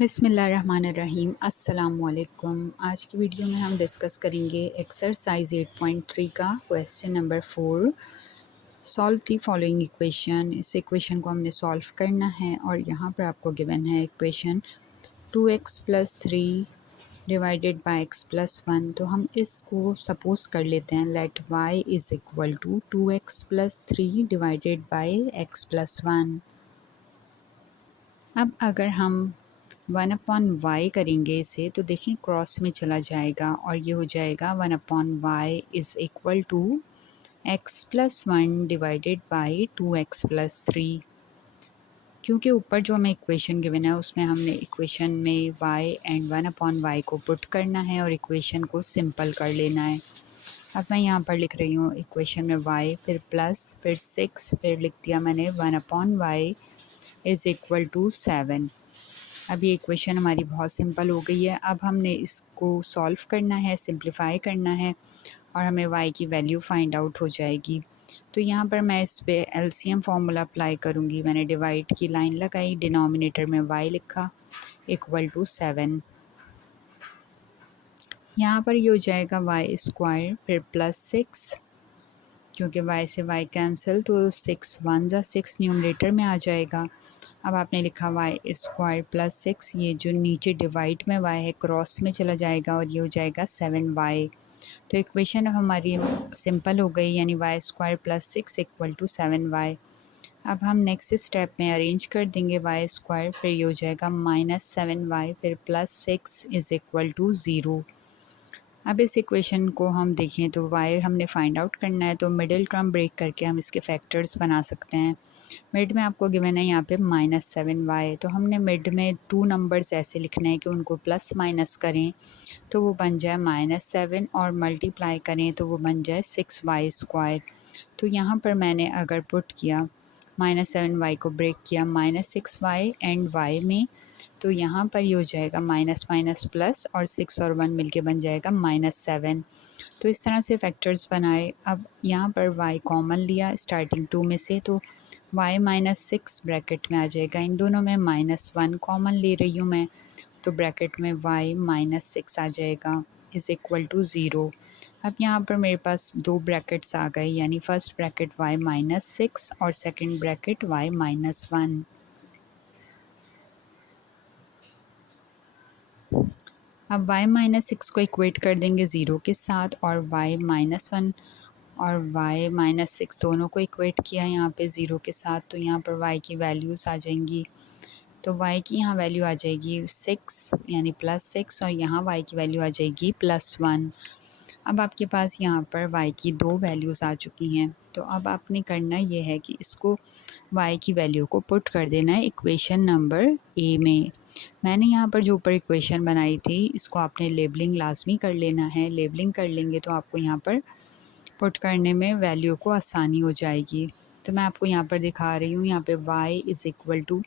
बिस्मिल्लाहिर्रहमानिर्रहीम अस्सलामुअलैकुम। आज की वीडियो में हम डिस्कस करेंगे एक्सरसाइज 8.3 का question number 4। Solve the following equation. इस इक्वेशन को हमने सॉल्व करना है और यहाँ पर आपको गिवन है equation 2x plus 3 divided by x plus 1। तो हम इसको सपोज कर लेते हैं let y is equal to 2x plus 3 divided by x plus 1। अब अगर हम 1/y करेंगे इसे तो देखिए क्रॉस में चला जाएगा और ये हो जाएगा 1/y is equal to x plus 1 divided by 2x plus 3। क्योंकि ऊपर जो हमें इक्वेशन गिवन है उसमें हमने इक्वेशन में y एंड 1/y को पुट करना है और इक्वेशन को सिंपल कर लेना है। अब मैं यहाँ पर लिख रही हूँ इक्वेशन में y, फिर प्लस, फिर 6, फिर लिख दिया मैंने 1/y इज़ इक्वल टू 7। अब ये इक्वेशन हमारी बहुत सिंपल हो गई है। अब हमने इसको सॉल्व करना है, सिंप्लीफाई करना है और हमें y की वैल्यू फाइंड आउट हो जाएगी। तो यहाँ पर मैं इस पे एलसीएम फार्मूला अप्लाई करूँगी। मैंने डिवाइड की लाइन लगाई, डिनोमिनेटर में y लिखा इक्वल टू 7। यहाँ पर ये हो जाएगा y स्क्वायर, फिर प्लस 6, क्योंकि y से y कैंसिल तो 6 1 ज़ा 6 न्यूमरेटर में आ जाएगा। अब आपने लिखा y स्क्वायर प्लस 6, ये जो नीचे डिवाइड में y है क्रॉस में चला जाएगा और ये हो जाएगा 7y। तो इक्वेशन अब हमारी सिंपल हो गई, यानी y square plus 6 equal to 7y। अब हम नेक्स्ट स्टेप में अरेंज कर देंगे y स्क्वायर, फिर ये हो जाएगा -7y, फिर प्लस 6 इज़ इक्वल टू 0। अब इस इक्वेशन को हम देखें तो y हमने फाइंड आउट करना है, तो मिडिल टर्म ब्रेक करके हम इसके फैक्टर्स बना सकते हैं। मिड में आपको गिवन है यहाँ पे -7y, तो हमने मिड में 2 नंबर्स ऐसे लिखने हैं कि उनको प्लस माइनस करें तो वो बन जाए -7 और मल्टीप्लाई करें तो वो बन जाए 6y स्क्वायर। तो यहाँ पर मैंने अगर पुट किया -7y को ब्रेक किया -6y एंड y में, तो यहाँ पर ये हो जाएगा माइनस माइनस प्लस और 6 और 1 मिलके बन जाएगा -7। तो इस तरह से फैक्टर्स बनाए। अब यहाँ पर y कॉमन लिया स्टार्टिंग 2 में से, तो y -6 ब्रैकेट में आ जाएगा। इन दोनों में -1 कॉमन ले रही हूँ मैं, तो ब्रैकेट में y -6 आ जाएगा इज़ इक्वल टू 0। अब यहाँ पर मेरे पास 2 ब्रैकेट्स आ गए, यानी फर्स्ट ब्रैकेट y -6 और सेकंड ब्रैकेट y -1। अब y-6 को इक्वेट कर देंगे 0 के साथ और y-1 और y-6 दोनों को इक्वेट किया यहाँ पे 0 के साथ, तो यहाँ पर y की वैल्यूज़ आ जाएंगी। तो y की यहाँ वैल्यू आ जाएगी 6 यानी +6 और यहाँ y की वैल्यू आ जाएगी +1। अब आपके पास यहाँ पर y की 2 वैल्यूज़ आ चुकी हैं, तो अब आपने करना ये है कि इसको y की वैल्यू को पुट कर देना है इक्वेशन नंबर ए में। मैंने यहाँ पर जो ऊपर इक्वेशन बनाई थी इसको आपने लेबलिंग लाजमी कर लेना है। लेबलिंग कर लेंगे तो आपको यहाँ पर पुट करने में वैल्यू को आसानी हो जाएगी। तो मैं आपको यहाँ पर दिखा रही हूँ, यहाँ पे y is equal to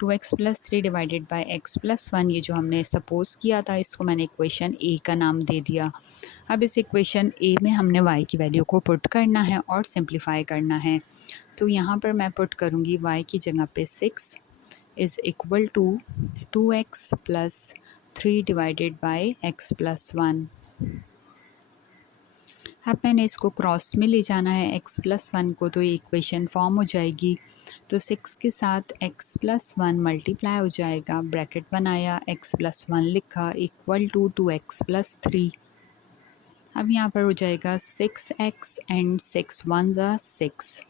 2x plus 3 divided by x plus 1, ये जो हमने सपोज़ किया था इसको मैंने इक्वेशन ए का नाम दे दिया। अब इस इक्वेशन ए में हमने y की वैल्यू को पुट करना है और सिंप्लीफाई करना है। तो यहाँ पर मैं पुट करूँगी y की जगह पे 6 is equal to 2x plus 3 divided by x plus 1। अब मैंने इसको क्रॉस में ले जाना है x प्लस 1 को, तो ये इक्वेशन फॉर्म हो जाएगी। तो 6 के साथ x प्लस 1 मल्टीप्लाई हो जाएगा, ब्रैकेट बनाया, x प्लस 1 लिखा इक्वल टू 2x प्लस 3। अब यहाँ पर हो जाएगा 6x एंड 6 1 ज़ा 6,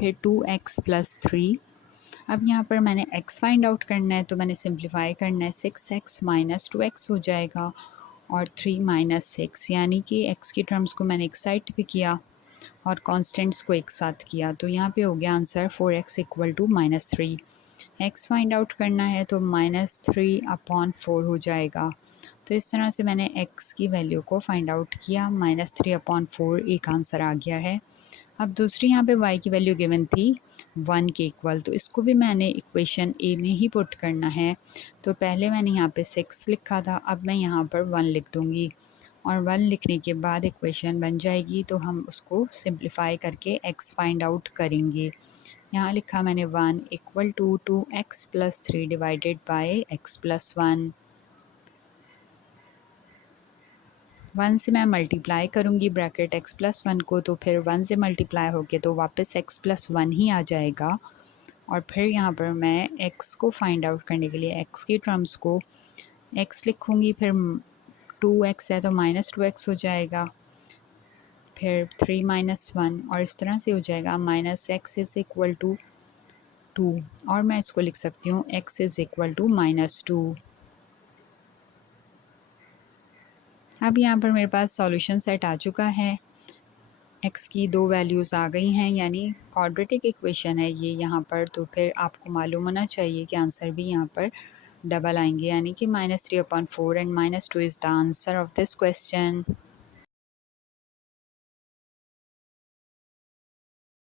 फिर 2x प्लस 3। अब यहाँ पर मैंने x फाइंड आउट करना है, तो मैंने सिंप्लीफाई करना है, 6x माइनस 2x हो जाएगा और 3 माइनस 6, यानी कि x की टर्म्स को मैंने एक साइड पे किया और कांस्टेंट्स को एक साथ किया। तो यहाँ पे हो गया answer 4x equal to -3। x find out करना है तो -3/4 हो जाएगा। तो इस तरह से मैंने x की वैल्यू को फाइंड आउट किया, -3/4 एक आंसर आ गया है। अब दूसरी यहाँ पे y की वैल्यू गिवन थी 1 के इक्वल, तो इसको भी मैंने इक्वेशन ए में ही पुट करना है। तो पहले मैंने यहाँ पे 6 लिखा था, अब मैं यहाँ पर 1 लिख दूँगी और 1 लिखने के बाद इक्वेशन बन जाएगी। तो हम उसको सिंप्लीफाई करके x फाइंड आउट करेंगे। यहाँ लिखा मैंने 1 equal to 2x plus 3 divided by x plus 1। 1 से मैं मल्टीप्लाई करूँगी ब्रैकेट x प्लस 1 को, तो फिर 1 से मल्टीप्लाई होके तो वापस x प्लस 1 ही आ जाएगा। और फिर यहाँ पर मैं x को फाइंड आउट करने के लिए x की टर्म्स को x लिखूँगी, फिर 2x है तो माइनस 2x हो जाएगा, फिर 3 माइनस 1 और इस तरह से हो जाएगा। Minus x is equal to 2 और मैं इसको लिख सकती हूँ x is equal to minus 2। अब यहाँ पर मेरे पास सॉल्यूशन सेट आ चुका है, x की 2 वैल्यूज़ आ गई हैं, यानी क्वाड्रेटिक इक्वेशन है ये यहाँ पर। तो फिर आपको मालूम होना चाहिए कि आंसर भी यहाँ पर डबल आएंगे, यानी कि -3/4 and -2 is the answer of this question.